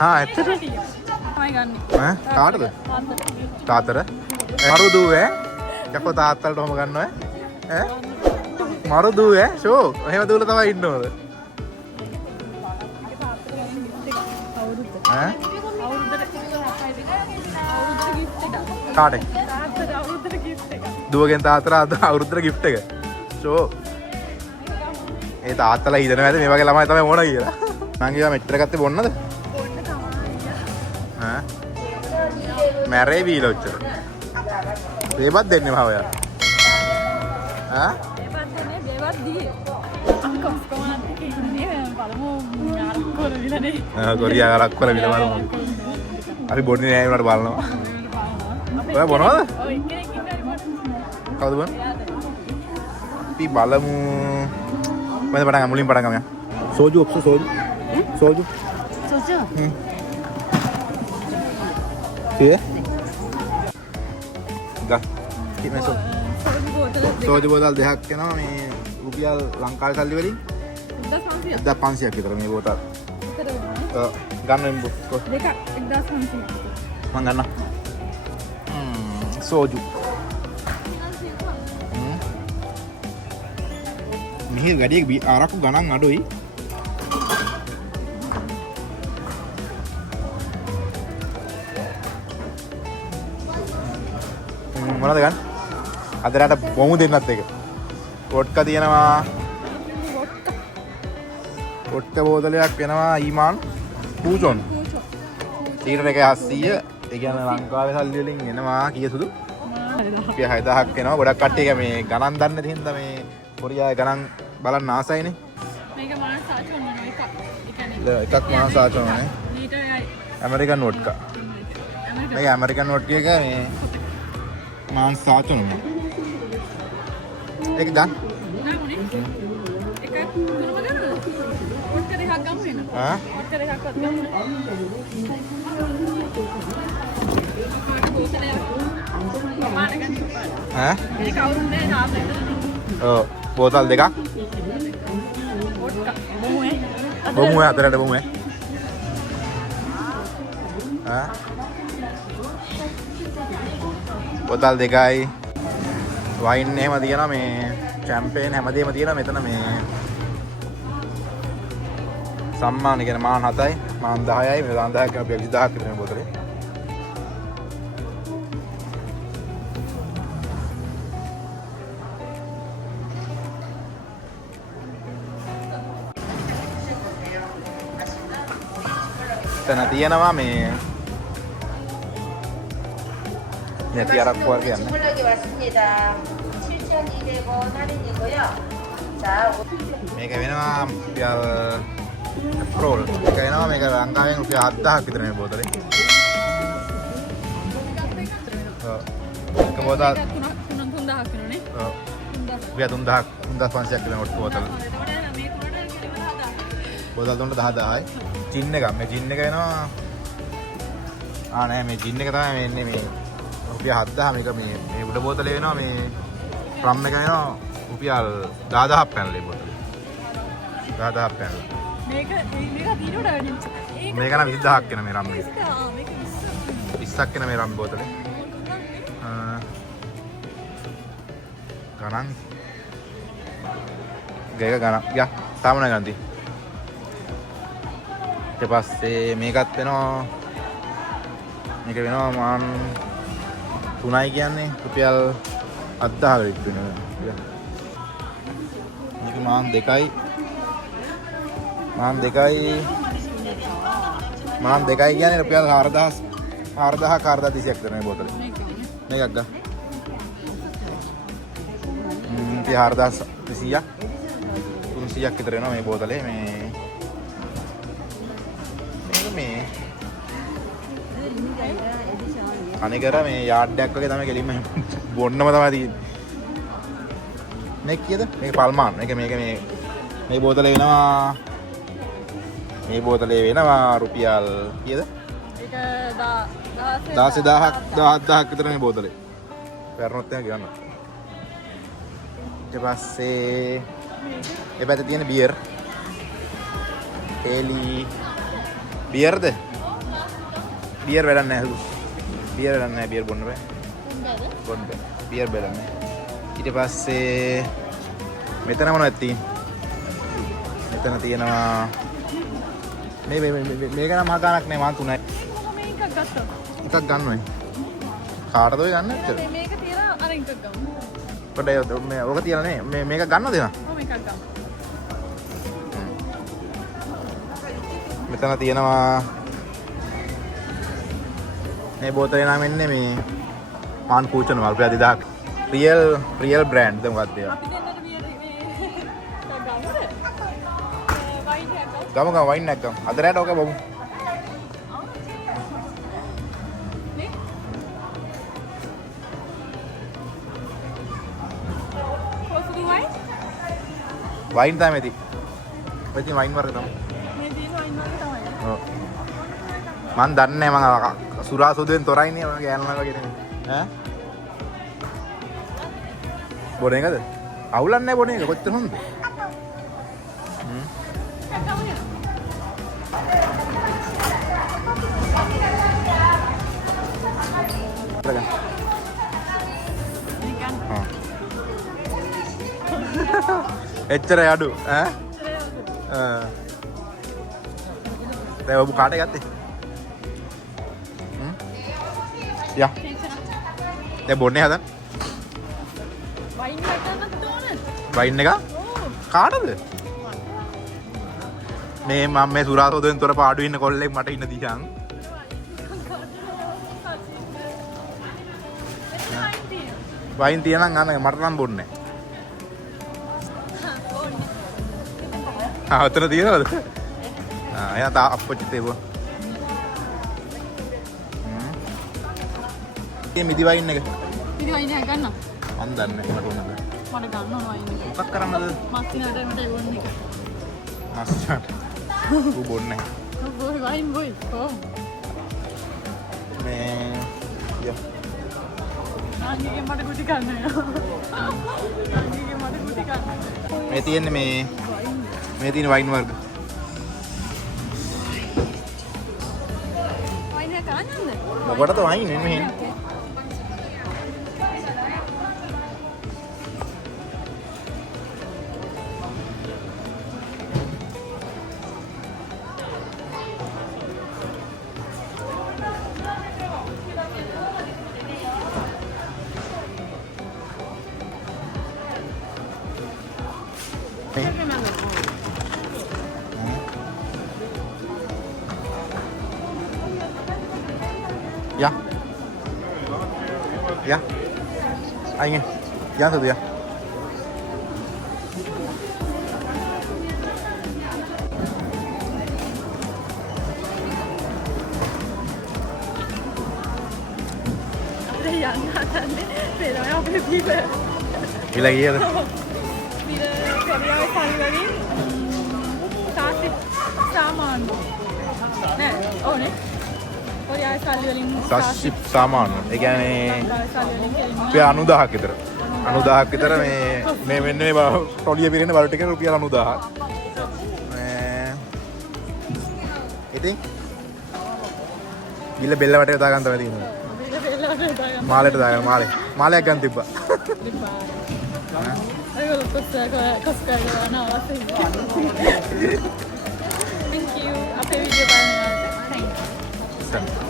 හා ඇත්තට තමයි ගන්න. ඈ කාටද තාත්තට මරු දුවේ යකෝ තාත්තලට ඔහම ගන්නවා ඈ මරු දුවේ ෂෝ එහෙම දුවල තමයි ඉන්න ඕනද ඈ කාටේ දුවගෙන් තාත්තට අවුරුද්දට ගිෆ්ට් එක ෂෝ ඒ තාත්තලා හිතන වැඩ මේ වගේ ළමයි තමයි ඕන කියලා මං ගියා මෙච්චර ගත්තේ බොන්නද ඈ මැරේ වීලොච්චර ඒවත් දෙන්නේ මම ඔයා ඈ ඒවත් දෙන්නේ දේවත් දී අංකම් කොහොමද කියන්නේ බලමු අරක්කොල විලනේ කොරියා අරක්කොල විල බලමු හරි බොන්නේ නෑ උනාට බලනවා ඔයා බොනවද ඔය එක්කෙනෙක් ඉන්නරි බොන්න කවුද බොන අපි බලමු මම පටන් මුලින් පටන් ගමු සෝජු ඔක්ස සෝජු සෝජු සෝජු Iya. Gak. Kime so. සෝජු බෝතල් දෙකක් යනවා මේ රුපියල් ලංකාවේ සල්ලි වලින් 1500ක් විතර මේ බෝතල්. ඔව් ගන්න එම්බෝ. දෙකක් 1500. මං ගන්න. සෝජු. මෙහි වැඩි ආරක්කු ගණන් අඩුයි. මොනවද ගන්න? අදට බොමු දෙන්නත් එක. වොඩ්කා තියෙනවා. වොඩ්කා බෝතලයක් වෙනවා ඊමාන් පූචොන්. ලීටර් එකේ 700. ඒ කියන්නේ ලංකාවේ සල්ලි වලින් එනවා කීයසුදු? රුපියල් 6000ක් එනවා. ගොඩක් කට්ටිය මේ ගණන් දන්නේ නැති හින්දා මේ කොරියාවේ ගණන් බලන්න ආසයිනේ. මේක මාන සාචෝන් වෙන එක. ඒ කියන්නේ එකක් මාන සාචෝන් නේ. ලීටරයි. ඇමරිකන් වොඩ්කා. මේක ඇමරිකන් වොඩ්කා එක මේ මාන් සාචන ඒක දාන්න එකක් තුනම ගන්නද? ඔක්ක දෙකක් ගමු වෙන. ඈ? ඔක්ක දෙකක්වත් ගමු. ඈ? මේ කවුරුන්නේ නාමෙට. ඔව් බෝතල් දෙකක්. ඔක්ක බොමුවේ. බොමුවේ අතරට බොමුවේ. ඈ? බෝතල් දෙකයි වයින් එහෙම තියෙනවා මේ චැම්පේන් හැමදේම තියෙනවා මෙතන මේ සම්මාන කියන මාන 7යි මාන 10යි මේ මාන 10ක් අපි 20000ක් විතර මේ බෝතලේ එතන තියෙනවා මේ නැති අරක්කු වර්ග යන්න. මේක වෙනවා රුපියල් ප්‍රෝල්. මේක වෙනවා මේක ලංකාවෙන් රුපියල් 7000ක් විතර මේ බෝතලේ. ඔව්. මේක බෝතල් 3000ක් වෙනනේ. ඔව්. රුපියල් 3500ක් 3500ක් විතර බෝතල. බෝතල් තුනට 10000යි. ජින් එකක් මේ ජින් එක වෙනවා නෑ මේ ජින් එක තමයි මේ එන්නේ මේ රුපියල් 7000 මේක මේ උඩ බෝතලේ වෙනවා මේ ෆ්‍රම් එක වෙනවා රුපියල් 10000ක් පැනලේ බෝතලේ 10000ක් පැනලා මේක తీරුඩ වැඩි මේක නම් 20000ක් වෙන මේ රම් එක මේක 20ක් වෙන මේ රම් බෝතලේ ගණන් ගේක ගණන් යා සාමන ගන්ති ඊට පස්සේ මේකත් වෙනවා මේක වෙනවා මාන් 3යි කියන්නේ රුපියල් 8000 විතර වෙනවා. මේක මාන් 2යි. මාන් 2යි කියන්නේ රුපියල් 4000 4030ක් විතර මේ බෝතලේ. මේකක් ගන්න. 4200ක් 300ක් විතර වෙනවා මේ බෝතලේ මේ අනිකර මේ යාඩ් එකක් වගේ තමයි කෙලින්ම බොන්නම තමයි තියෙන්නේ. මේක කීයද? මේක පල්මාන්. මේක මේ බෝතලේ වෙනවා රුපියල් කීයද? ඒක 16000ක් 17000ක් විතර මේ බෝතලේ. පෙරනොත් එක ගන්න. ඊට පස්සේ මේ පැත්තේ තියෙන බියර්. හේලි බියර්ද? බියර් වැඩක් නැහැ හදු. බියර් වැඩක් නැහැ බියර් බොන්න බෑ. බොන්න බෑ. බියර් වැඩක් නැහැ. ඊට පස්සේ මෙතන මොනවද තියෙන්නේ? මෙතන තියෙනවා මේක නම් මහා ගාණක් නෑ මං 3යි. මම මේකක් ගත්තා. එකක් ගන්න ඕනේ. කාටද ඔය ගන්න ඇත්තද? මේක තියලා අර එකක් ගමු. පොඩ්ඩක් මේ ඔක තියලා නේ මේක ගන්නවද එනවා? මම එකක් ගමු. මෙතන තියෙනවා මේ බෝතලේ නම එන්නේ මේ පාන් කූචන වල් රුපියල් 2000ක්. රියල් බ්‍රෑන්ඩ් දැන් මොකක්ද ඒවා? අපි දෙන්නට මේ ගමුද? වයින් එකක් ගමු වයින් එකක් ගමු. අද රැට ඔක බමු. නේ? කොහොමද වයින්? වයින් තමයි තියෙන්නේ. ඔය තියෙන වයින් වර්ග තමයි. මේ තියෙන වයින් වගේ තමයි. ඔව්. මන් දන්නේ නැහැ මං සුරා සුදුෙන් තොරයිනේ මම ගෑනලා වගේ නෙමෙයි. ඈ? බොන එකද? අවුලක් නැහැ බොන එක. කොච්චර හොඳද? එච්චර අඩු ඈ දැන් ඔබ කාට ගත්තේ යා දැන් බොන්නේ හදන්න වයින් එකක් ගන්නත් ඕන. වයින් එක ඕ. කාටද මේ මම මේ සුරාසෝදෙන් තොර පාඩු ඉන්න කොල්ලෙක් මට ඉන්න දිහාන් වයින් තියනම් අන්න මට නම් බොන්නේ ආ අතන තියනවද ආ එයා තා අප්පච්චි තේබෝ මේ මිදි වයින් එක ඉතින් වයින් එකක් ගන්න. මන් දන්නේ මට ඕනද මට ගන්න ඕන වයින් එක. මොකක් කරන්නද මස්තිනට මට එවන්න එක. මස්සට ඌ බොන්නේ බොයි වයින් බොයි. කොහොම? මේ යා ආන්ගේ මට ගුටි ගන්න වෙනවා. ආන්ගේ මට ගුටි ගන්න. මේ තියෙන්නේ මේ වයින්. මේ තියෙන වයින් වර්ග වයින් එක ගන්නද? මොකටද වයින් එන්නේ මෙහෙන් Ya. Ya. Anh ơi. Giá thử đi. අපේ යන්න හදන්නේ පෙරම අපේ පිළ. Gila gila tuh. පිළ පෙරියාවේ සල්ලි වලින් තාසි සාමාන. නෑ ඕනේ. පෙරියාවේ සල්ලි වලින් සස්සිප් සාමාන. ඒ කියන්නේ සල්ලි වලින් කෙලින්ම රුපියල් 90000ක් විතර. 90000ක් විතර මේ මෙන්න මේ ටොලිය පිරෙන බර ටික රුපියල් 90000ක්. ඉතින් ගිල්ල බෙල්ල වටේ දාගන්න තමයි තියෙන්නේ. මාලේට දාගන්න මාලයක් ගන්න තිබ්බා. අයෝ කොස් කරනවා අවශ්‍යයි. Thank you. අපේ වීඩියෝ බලන්න. Thank you.